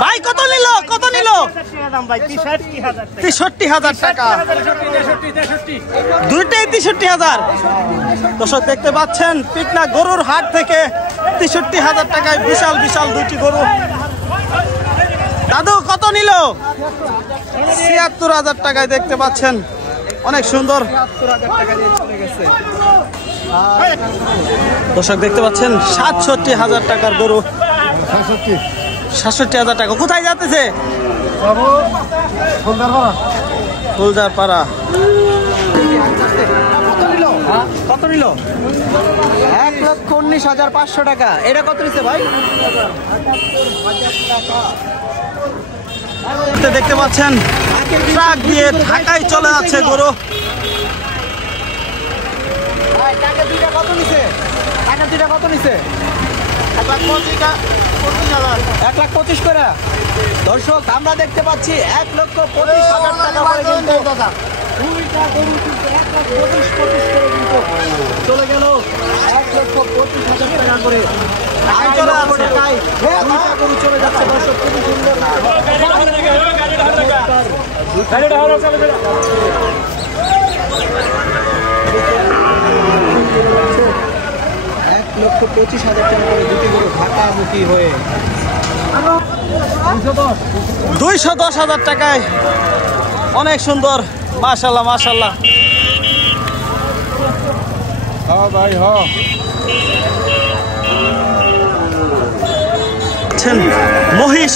ভাই কত নিল? 63,000 টাকা। দুইটাই 63,000। দর্শক দেখতে পাচ্ছেন পিকনা গরুর হাট থেকে 63,000 টাকায় বিশাল বিশাল দুইটি গরু। দাদু কত নিল? 76,000 টাকায় দেখতে পাচ্ছেন, অনেক সুন্দর। দর্শক দেখতে পাচ্ছেন 67,000 টাকার গরু। 67,000 টাকা। কোথায় যাতেছে? ফুলদারপাড়া। কত নিল? 1,19,500 টাকা। এটা কত নিচ্ছে ভাই? দেখতে পাচ্ছেন ট্রাক দিয়ে ঢাকায় চলে যাচ্ছে গরু। টাকা দুইটা কত নিছে? 1,25,000 করে। দর্শক আমরা দেখতে পাচ্ছি 1,25,000 টাকা করে কিন্তু দুইটা গরু কিন্তু 1,25,000 করে কিন্তু চলে গেল 1,25,000 টাকা করে। দুইটা গরু চলে যাচ্ছে দর্শক, খুবই সুন্দর। 1,25,000 টাকা করে দুটি গরু ঢাকামুখী হয়ে 210,000 টাকায়। অনেক সুন্দর, মাশাআল্লাহ মাশাআল্লাহ। ভাই মহিষ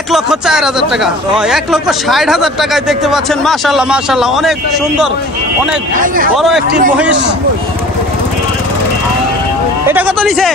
1,04,000 টাকা। 1,60,000 টাকায় দেখতে পাচ্ছেন। মাশাআল্লাহ মাশাআল্লাহ, অনেক সুন্দর, অনেক বড় একটি মহিষ। এটা কত নিছে?